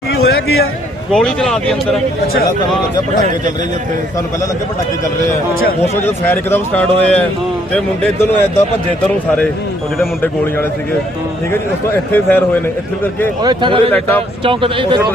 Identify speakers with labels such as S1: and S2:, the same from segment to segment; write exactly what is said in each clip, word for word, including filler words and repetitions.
S1: ਕੀ ਹੋਇਆ ਕੀ ਆ?
S2: ਗੋਲੀ ਚਲਾਤੀ ਅੰਦਰ।
S1: ਅੱਛਾ
S3: ਸਾਨੂੰ ਲੱਗਿਆ ਪਟਾਕੇ ਚੱਲ ਰਹੇ ਜੀ ਉੱਥੇ, ਸਾਨੂੰ ਪਹਿਲਾਂ ਲੱਗੇ ਪਟਾਕੇ ਚੱਲ ਰਹੇ ਆ। ਉਸ ਤੋਂ ਜਦੋਂ ਫਾਇਰ ਇੱਕਦਮ ਸਟਾਰਟ ਹੋਏ ਆ ਤੇ ਮੁੰਡੇ ਇੱਧਰ ਨੂੰ ਏਦਾਂ ਭੱਜੇ ਇੱਧਰ ਨੂੰ ਸਾਰੇ, ਉਹ ਜਿਹੜੇ ਮੁੰਡੇ ਗੋਲੀਆਂ ਵਾਲੇ ਸੀਗੇ, ਠੀਕ ਹੈ ਜੀ। ਉਸ ਤੋਂ ਇੱਥੇ ਫਾਇਰ ਹੋਏ ਨੇ, ਇੱਥੇ ਕਰਕੇ ਉਹਦੇ ਲਾਈਟਾਂ
S2: ਚੌਂਕ ਦੇ ਇੱਥੇ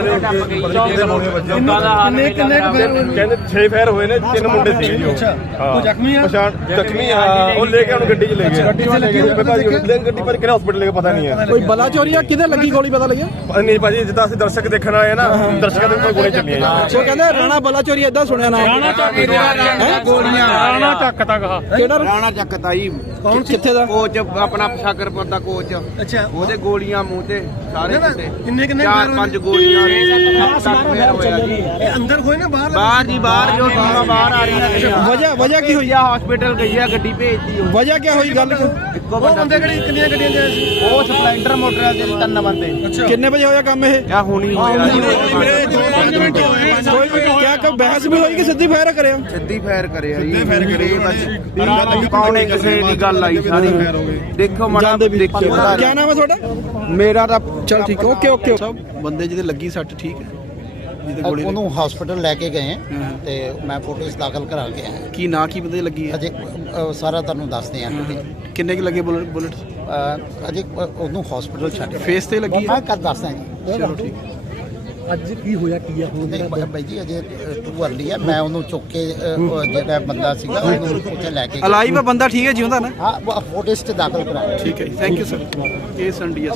S1: ਕਿੰਨੇ ਕਿੰਨੇ ਕੁ ਫਾਇਰ ਹੋਏ ਨੇ?
S3: ਕਹਿੰਦੇ ਛੇ ਫਾਇਰ ਹੋਏ ਨੇ, ਤਿੰਨ ਮੁੰਡੇ ਸੀਗੇ ਜੀ ਉਹ।
S1: ਕੋਈ ਜ਼ਖਮੀ ਆ?
S3: ਪਛਾਣ ਜ਼ਖਮੀ ਆ, ਉਹ ਲੈ ਕੇ ਉਹਨੂੰ ਗੱਡੀ 'ਚ ਲੈ ਗਏ। ਗੱਡੀ ਪਤਾ ਨਹੀਂ ਗੱਡੀ ਪਰ ਕਿਹੜਾ ਹਸਪੀਟਲ ਲੈ ਕੇ ਪਤਾ ਨਹੀਂ ਹੈ।
S4: ਕੋਈ ਬਲਾ ਚੋਰੀ ਆ ਕਿਹਦੇ ਲੱਗੀ ਗੋਲੀ ਪਤਾ ਲੱਗਿਆ?
S3: ਪਤਾ ਨਹੀਂ ਭਾਜੀ, ਜਿੱਦਾਂ ਅਸੀਂ ਦਰਸ਼ਕ ਦੇਖਣ ਆਏ ਨਾ, ਦਰਸ਼ਕਾਂ ਦੇ ਉੱਪਰ ਗੋਲੀ ਚੱਲੀਆਂ ਜੀ।
S4: ਉਹ ਕਹਿੰਦੇ ਰਾਣਾ ਬਲਾ ਚੋਰੀ ਏਦਾਂ ਸੁਣਿਆ ਨਾ
S2: ਰਾਣਾ ਚੱਕ ਗੋਲੀਆਂ ਰਾਣਾ ਚੱਕ ਤੱਕ ਆ
S4: ਕਿਹੜਾ
S5: ਰਾਣਾ ਚੱਕਤਾ ਜੀ।
S4: ਕੌਣ ਕਿੱਥੇ ਦਾ?
S5: ਕੋਚ ਆਪਣਾ ਸ਼ਾਗਰਪੁਰ ਦਾ ਕੋਚ।
S1: ਅੱਛਾ
S5: ਉਹਦੇ ਗੋਲੀਆਂ ਮੂੰਹ ਤੇ ਸਾਰੇ ਕਿਤੇ।
S1: ਕਿੰਨੇ ਕਿੰਨੇ
S5: ਚਾਰ
S1: ਫਾਇਰ ਹੋਏ
S5: ਪੰਜ ਗੋਲੀਆਂ ਨੇ।
S1: ਇਹ ਅੰਦਰ ਹੋਏ ਨੇ ਬਾਹਰ?
S5: ਬਾਹਰ ਜੀ ਬਾਹਰ ਜੋ ਟੀਮਾਂ ਬਾਹਰ ਆ ਰਹੀਆਂ ਨੇ।
S4: ਵਜ੍ਹਾ ਵਜ੍ਹਾ ਕੀ ਹੋਈ?
S5: ਆ ਹਸਪੀਟਲ ਗਈ ਆ, ਗੱਡੀ ਭੇਜਦੀ ਉਹ।
S4: ਵਜ੍ਹਾ ਕੀ ਹੋਈ ਗੱਲ?
S5: ਇੱਕੋ
S1: ਉਹ ਬੰਦੇ ਕਿਹੜੀ ਕਿੰਨੀਆਂ ਗੱਡੀਆਂ ਦੇ ਸੀ?
S5: ਉਹ ਸਪਲੈਂਡਰ ਮੋਟਰ ਦੇ ਤਿੰਨ ਬੰਦੇ।
S4: ਕਿੰਨੇ ਵਜੇ ਹੋਇਆ ਕੰਮ ਇਹ?
S5: ਆ ਹੁਣੀ ਹੋਇਆ ਜੀ।
S4: ਕੋਈ ਕਿਆ ਕੋਈ ਬਹਿਸ ਵੀ ਹੋਈ ਕਿ ਸਿੱਧੀ ਫਾਇਰ ਕਰਿਆ?
S5: ਸਿੱਧੀ ਫਾਇਰ ਕਰਿਆ ਜੀ। ਇਹ ਬਸ ਕੌਣੇ ਕਿਸੇ ਦੀ ਗੱਲ ਆਈ ਸਾਰੀ। ਦੇਖੋ ਮਾੜਾ ਦੇਖੋ।
S4: ਕਿਆ ਨਾਮ ਹੈ ਤੁਹਾਡਾ?
S5: ਮੇਰਾ ਤਾਂ
S4: ਚਲ ਠੀਕ ਓਕੇ ਓਕੇ। ਸਭ ਬੰਦੇ ਜਿਹਦੇ ਲੱਗੀ ਸੱਟ ਠੀਕ ਹੈ, ਜਿਹਦੇ ਗੋਲੀ ਲੱਗੀ।
S6: ਉਹਨੂੰ ਹਸਪੀਟਲ ਲੈ ਕੇ ਗਏ ਤੇ ਮੈਂ ਫੋਟੋਸ ਦਾਖਲ ਕਰਾ ਕੇ ਆਇਆ।
S4: ਕੀ ਨਾਂ ਕੀ ਬੰਦੇ ਲੱਗੀ ਹੈ?
S6: ਅਜੇ ਅ, ਸਾਰਾ ਤੁਹਾਨੂੰ ਦੱਸਦੇ ਆ।
S4: ਕਿੰਨੇ ਕੀ ਲੱਗੇ ਬੁਲਟ ਬੁਲਟ?
S6: ਅਜੇ ਅ, ਉਹਨੂੰ ਹਸਪੀਟਲ ਛੱਡ ਕੇ
S4: ਫੇਸ ਤੇ ਲੱਗੀ ਹੈ?
S6: ਮੈਂ ਕਰ ਦੱਸਦਾ ਜੀ।
S4: ਚਲੋ ਠੀਕ ਹੈ।
S1: ਅੱਜ ਕੀ ਹੋਇਆ ਕੀ ਆ ਹੁਣ?
S6: ਨਹੀਂ ਬਾਈ ਜੀ ਅਜੇ ਟੂ ਅਰਲੀ ਆ। ਮੈਂ ਉਹਨੂੰ ਚੁੱਕ ਕੇ ਅ, ਉਹ ਜਿਹੜਾ ਬੰਦਾ ਸੀਗਾ ਉਹਨੂੰ ਉੱਥੇ ਲੈ ਕੇ
S4: ਅਲਾਈਵ ਬੰਦਾ ਠੀਕ ਹੈ, ਜਿਉਂਦਾ ਨਾ?
S6: ਹਾਂ ਫੋਟੋਸ ਤੇ ਦਾਖਲ ਕਰਾਇਆ।
S4: ਠੀਕ ਹੈ ਥੈਂਕ ਯੂ ਸਰ। ਇਹ ਸੰਡੀ